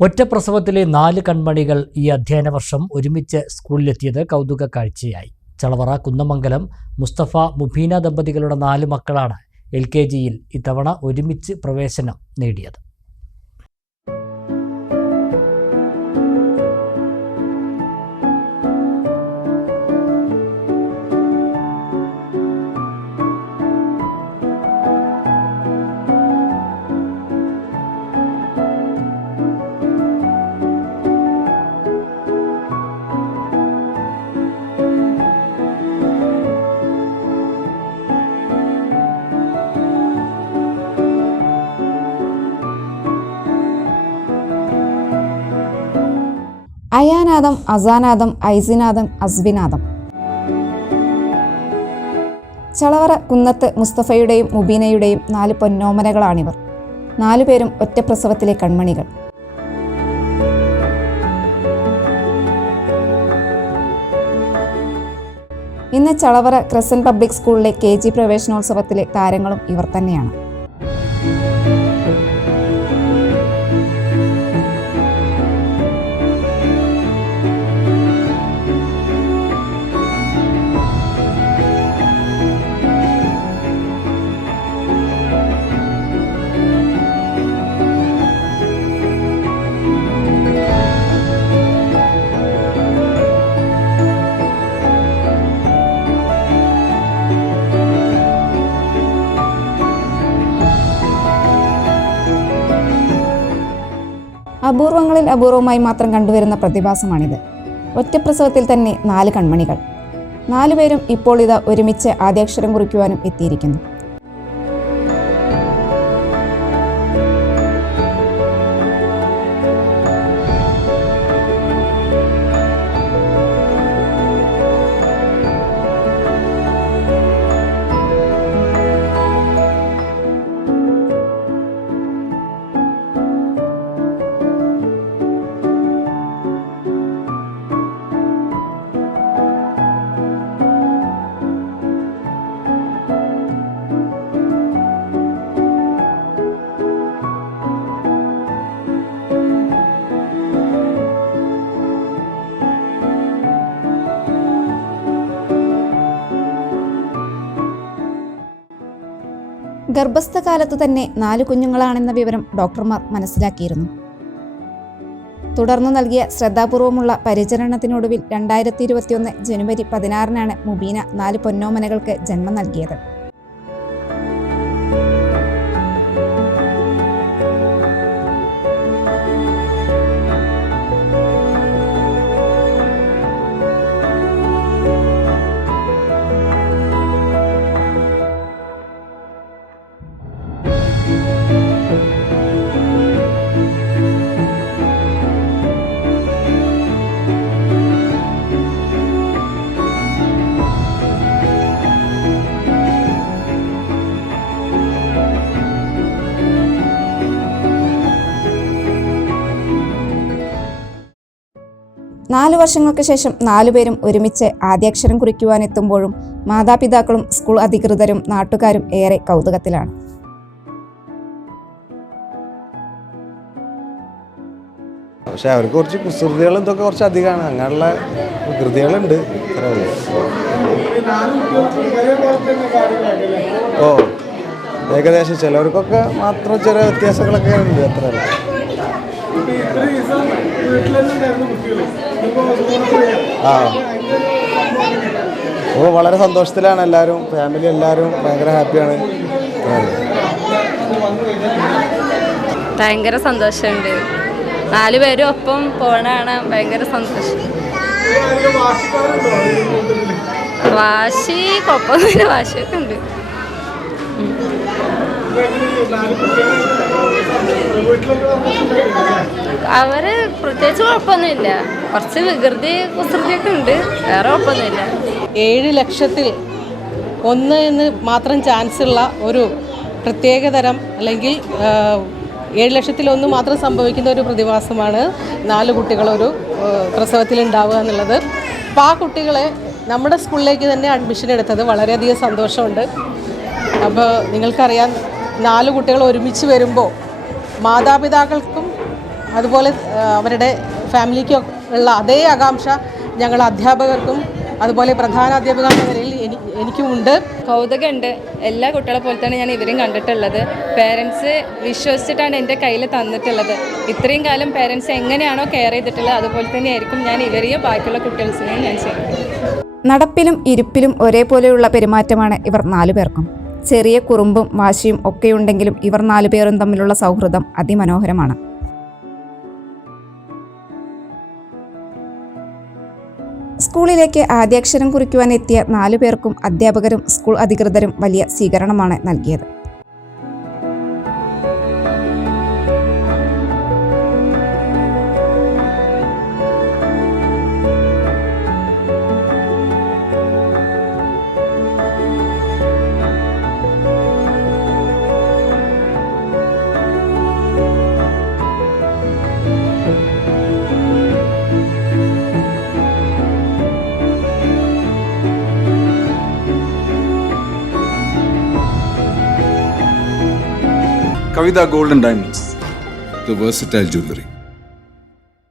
ഒറ്റപ്രസവത്തിലെ നാല് കൺമണികൾ ഈ അധ്യയന വർഷം ഒരുമിച്ച് സ്കൂളിലെത്തിയത് കൗതുക കാഴ്ചയായി. ചളവറ കുന്നമംഗലം മുസ്തഫ മുബീന ദമ്പതികളുടെ നാല് മക്കളാണ് എൽ കെ ജിയിൽ ഇത്തവണ ഒരുമിച്ച് പ്രവേശനം നേടിയത്. അയാനാദം അസാനാദം ഐസിനാദം അസ്ബിനാദം ചളവറ കുന്നത്ത് മുസ്തഫയുടെയും മുബീനയുടെയും നാല് പൊന്നോമനകളാണിവർ. നാലുപേരും ഒറ്റപ്രസവത്തിലെ കൺമണികൾ. ഇന്ന് ചളവറ ക്രസൻ പബ്ലിക് സ്കൂളിലെ കെ ജി പ്രവേശനോത്സവത്തിലെ താരങ്ങളും ഇവർ തന്നെയാണ്. അപൂർവങ്ങളിൽ അപൂർവമായി മാത്രം കണ്ടുവരുന്ന പ്രതിഭാസമാണിത്. ഒറ്റപ്രസവത്തിൽ തന്നെ നാല് കൺമണികൾ. നാലുപേരും ഇപ്പോൾ ഇത് ഒരുമിച്ച് ആദ്യാക്ഷരം കുറിക്കുവാനും എത്തിയിരിക്കുന്നു. ഗർഭസ്ഥകാലത്ത് തന്നെ നാല് കുഞ്ഞുങ്ങളാണെന്ന വിവരം ഡോക്ടർമാർ മനസ്സിലാക്കിയിരുന്നു. തുടർന്ന് നൽകിയ ശ്രദ്ധാപൂർവമുള്ള പരിചരണത്തിനൊടുവിൽ രണ്ടായിരത്തി ഇരുപത്തിയൊന്ന് ജനുവരി പതിനാറിനാണ് മുബീന നാല് പൊന്നോമനകൾക്ക് ജന്മം നൽകിയത്. നാലു വർഷങ്ങൾക്ക് ശേഷം നാലുപേരും ഒരുമിച്ച് ആദ്യാക്ഷരം കുറിക്കുവാനെത്തുമ്പോഴും മാതാപിതാക്കളും സ്കൂൾ അധികൃതരും നാട്ടുകാരും ഏറെ കൗതുകത്തിലാണ്. പക്ഷെ അവർക്ക് കുറച്ച് കുസൃതികൾ ഇതൊക്കെ കുറച്ച് അധികമാണ്. അങ്ങനെയുള്ള ഉള്ളൂ. ഓ ഏകദേശം ചിലവർക്കൊക്കെ മാത്രം ചില വ്യത്യാസങ്ങളൊക്കെ ഉണ്ട് അത്ര ആ. ഓ വളരെ സന്തോഷത്തിലാണ് എല്ലാവരും ഫാമിലി എല്ലാവരും ഭയങ്കര ഹാപ്പിയാണ് ഭയങ്കര സന്തോഷമുണ്ട്. നാല് പേരും ഒപ്പം പോണാണ് ഭയങ്കര സന്തോഷം. വാശി കുഴപ്പമൊന്നുമില്ല വാശിയൊക്കെ ഉണ്ട്. അവർ പ്രത്യേകിച്ച് കുഴപ്പമൊന്നുമില്ല. കുറച്ച് വികൃതി കുസൃതിയൊക്കെ ഉണ്ട്. വേറെ കുഴപ്പമൊന്നുമില്ല. ഏഴ് ലക്ഷത്തിൽ ഒന്ന് എന്ന് മാത്രം ചാൻസ് ഉള്ള ഒരു പ്രത്യേകതരം അല്ലെങ്കിൽ ഏഴ് ലക്ഷത്തിൽ ഒന്ന് മാത്രം സംഭവിക്കുന്ന ഒരു പ്രതിഭാസമാണ് നാല് കുട്ടികളൊരു പ്രസവത്തിൽ ഉണ്ടാവുക എന്നുള്ളത്. അപ്പോൾ ആ കുട്ടികളെ നമ്മുടെ സ്കൂളിലേക്ക് തന്നെ അഡ്മിഷൻ എടുത്തത് വളരെയധികം സന്തോഷമുണ്ട്. അപ്പോൾ നിങ്ങൾക്കറിയാം നാല് കുട്ടികൾ ഒരുമിച്ച് വരുമ്പോൾ മാതാപിതാക്കൾക്കും അതുപോലെ അവരുടെ ഫാമിലിക്കും ഉള്ള അതേ ആകാംക്ഷ ഞങ്ങൾ അധ്യാപകർക്കും അതുപോലെ പ്രധാന അധ്യാപക എന്ന നിലയിൽ എനിക്കുമുണ്ട്. കൗതുകമുണ്ട്. എല്ലാ കുട്ടികളെ പോലെ തന്നെ ഞാൻ ഇവരും കണ്ടിട്ടുള്ളത്. പേരൻസ് വിശ്വസിച്ചിട്ടാണ് എന്റെ കയ്യിൽ തന്നിട്ടുള്ളത്. ഇത്രയും കാലം പേരൻസ് എങ്ങനെയാണോ കെയർ ചെയ്തിട്ടുള്ളത് അതുപോലെ തന്നെയായിരിക്കും ഞാൻ ഇവരെയും ബാക്കിയുള്ള കുട്ടികൾസിനെയും ഞാൻ ചെയ്യുന്നത്. നടപ്പിലും ഇരിപ്പിലും ഒരേപോലെയുള്ള പെരുമാറ്റമാണ് ഇവർ നാലുപേർക്കും. ചെറിയ കുറുമ്പും വാശിയും ഒക്കെയുണ്ടെങ്കിലും ഇവർ നാലുപേരും തമ്മിലുള്ള സൗഹൃദം അതിമനോഹരമാണ്. സ്കൂളിലേക്ക് ആദ്യാക്ഷരം കുറിക്കുവാൻ എത്തിയ നാലു പേർക്കും അധ്യാപകരും സ്കൂൾ അധികൃതരും വലിയ സ്വീകരണമാണ് നൽകിയത്. Diamonds, the versatile jewelry.